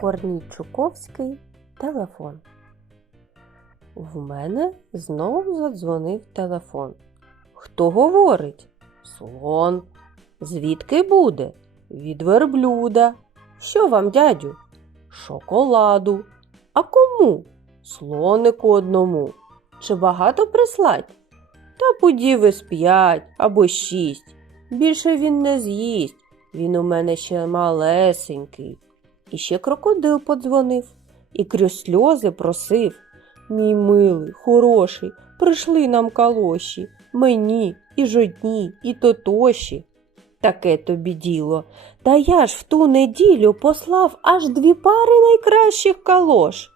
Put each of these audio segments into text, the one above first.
Корній Чуковський телефон. В мене знов задзвонив телефон. Хто говорить? Слон. Звідки буде? Від верблюда. Що вам, дядю? Шоколаду. А кому? Слонику одному. Чи багато прислать? Та подіви з п'ять або шість. Більше він не з'їсть. Він у мене ще малесенький. І ще крокодил подзвонив, і крізь сльози просив. Мій милий, хороший, прийшли нам калоші, мені і жодні, і тотоші. Таке тобі діло. Та я ж в ту неділю послав аж дві пари найкращих калош.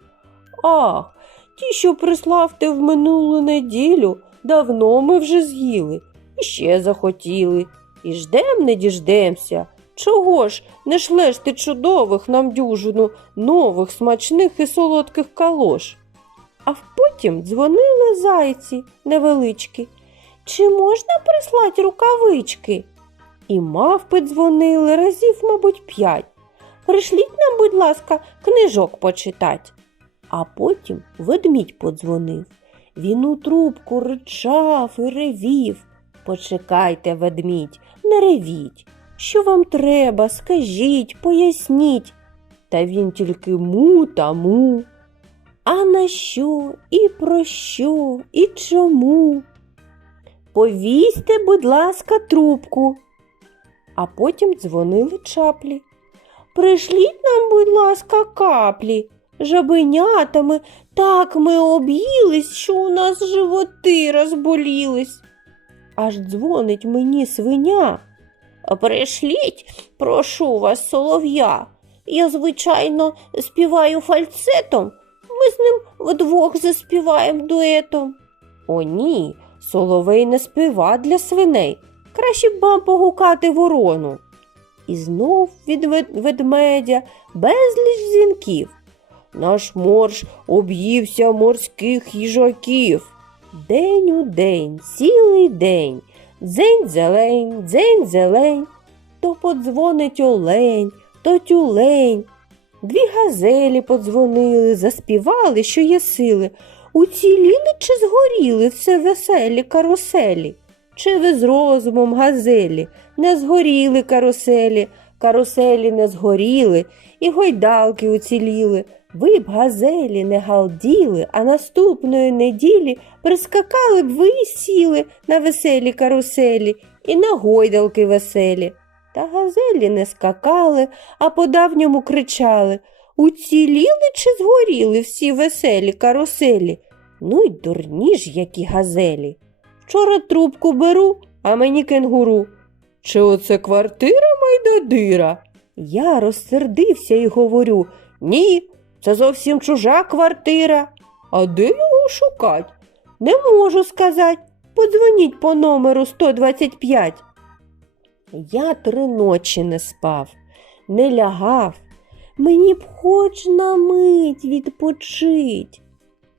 Ах, ті, що прислав ти в минулу неділю, давно ми вже з'їли, і ще захотіли. І ждем не діждемся. Чого ж не шлеш ти чудових нам дюжину нових смачних і солодких калош? А потім дзвонили зайці невеличкі. Чи можна прислати рукавички? І мавпи дзвонили разів, мабуть, п'ять. Пришліть нам, будь ласка, книжок почитать. А потім ведмідь подзвонив. Він у трубку ричав і ревів. Почекайте, ведмідь, не ревіть. Що вам треба, скажіть, поясніть. Та він тільки му та му. А на що, і про що, і чому? Повісьте, будь ласка, трубку. А потім дзвонили чаплі. Пришліть нам, будь ласка, каплі. Жабенятами так ми об'їлись, що у нас животи розболілись. Аж дзвонить мені свиня. Пришліть, прошу вас, солов'я. Я, звичайно, співаю фальцетом. Ми з ним вдвох заспіваємо дуетом. О, ні, соловей не співа для свиней. Краще б вам погукати ворону. І знов від ведмедя безліч дзвінків. Наш морж об'ївся морських їжаків. День у день, цілий день, дзень зелень, дзень зелень, то подзвонить олень, то тюлень. Дві газелі подзвонили, заспівали, що є сили. Уціліли чи згоріли все веселі каруселі? Чи ви з розумом газелі? Не згоріли каруселі, каруселі не згоріли, і гойдалки уціліли. Ви б газелі не галділи, а наступної неділі прискакали б ви і сіли на веселі каруселі і на гойдалки веселі. Та газелі не скакали, а по давньому кричали Уціліли чи згоріли всі веселі каруселі? Ну й дурні ж, які газелі. Вчора трубку беру, а мені кенгуру. Чи оце квартира майдадира? Я розсердився і говорю Ні, це зовсім чужа квартира. А де його шукать? Не можу сказати. Подзвоніть по номеру 125. Я три ночі не спав, не лягав. Мені б хоч на мить відпочить.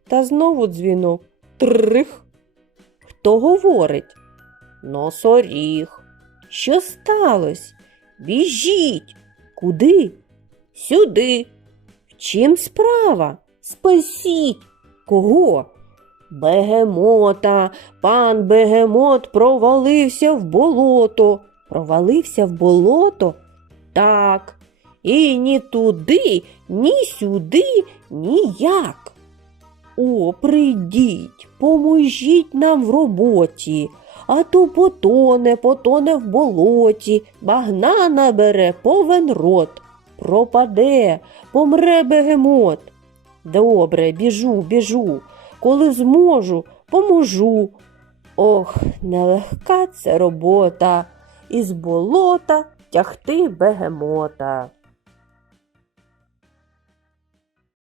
Та знову дзвінок. Трих. Хто говорить? Носоріг. Що сталося? Біжіть. Куди? Сюди. Чим справа? Спасіть. Кого? Бегемота. Пан Бегемот провалився в болото. Провалився в болото? Так. І ні туди, ні сюди, ніяк. О, прийдіть, поможіть нам в роботі, а то потоне, потоне в болоті, багна набере повен рот, пропаде, помре бегемот. Добре, біжу, біжу, коли зможу, поможу. Ох, нелегка це робота, із болота тягти бегемота.